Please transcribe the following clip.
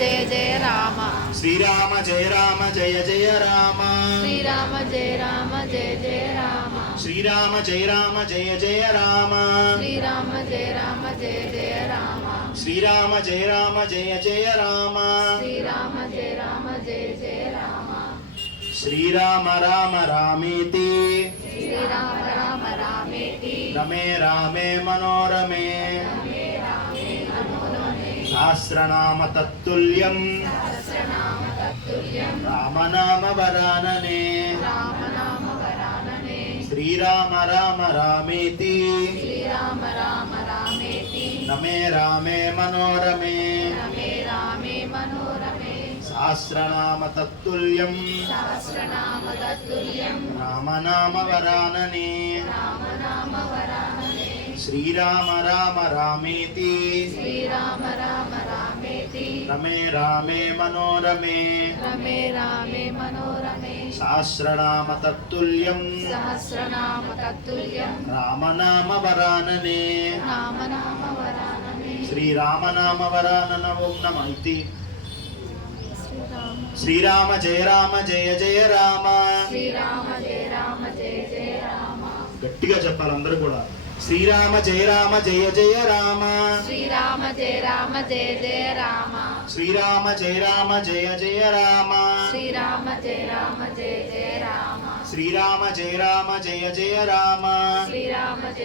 జయ జయ రామ శ్రీరామ జయ రామ జయ జయ రామ శ్రీరామ జయ రామ జయ జయ రామ శ్రీరామ జయ రామ జయ జయ రామ శ్రీరామ జయ రామ జయ జయ రామ శ్రీరామ జయ రామ జయ జయ రామ శ్రీరామ జయ రామ జయ జయ రామ శ్రీరామ రామ రామేతి శ్రీరామ రామ రామేతి రమే రామే మనోరమే సహస్రనామ తత్తుల్యం సహస్రనామ తత్తుల్యం రామనామ వరాననే రామనామ వరాననే శ్రీరామ రామ రామేతి శ్రీరామ రామ రామేతి రమే రామే మనోరమే రమే రామే మనోరమే సహస్రనామ తత్తుల్యం సహస్రనామ తత్తుల్యం రామనామ వరాననే రామనామ వరాననే శ్రీరామ రామ రామేతి శ్రీరామ రామ రామేతి రమే రామే మనోరమే రమే రామే మనోరమే సహస్రనామ తత్తుల్యం సహస్రనామ తత్తుల్యం రామనామ వరాననే రామనామ వరాననే శ్రీరామనామ వరానన ఓం నమ ఇతి శ్రీరామ శ్రీరామ జయ రామ జయ జయ రామ శ్రీరామ జయ రామ జయ జయ రామ గట్టిగా చెప్పాలి అందరూ కూడా శ్రీరామ జయ రామ జయ జయ రామ శ్రీరామ జయ రామ జయ జయ రామ శ్రీరామ జయ రామ జయ జయ రామ శ్రీరామ జయ రామ జయ జయ రామ శ్రీరామ జయ రామ జయ జయ రామ శ్రీరామ జయ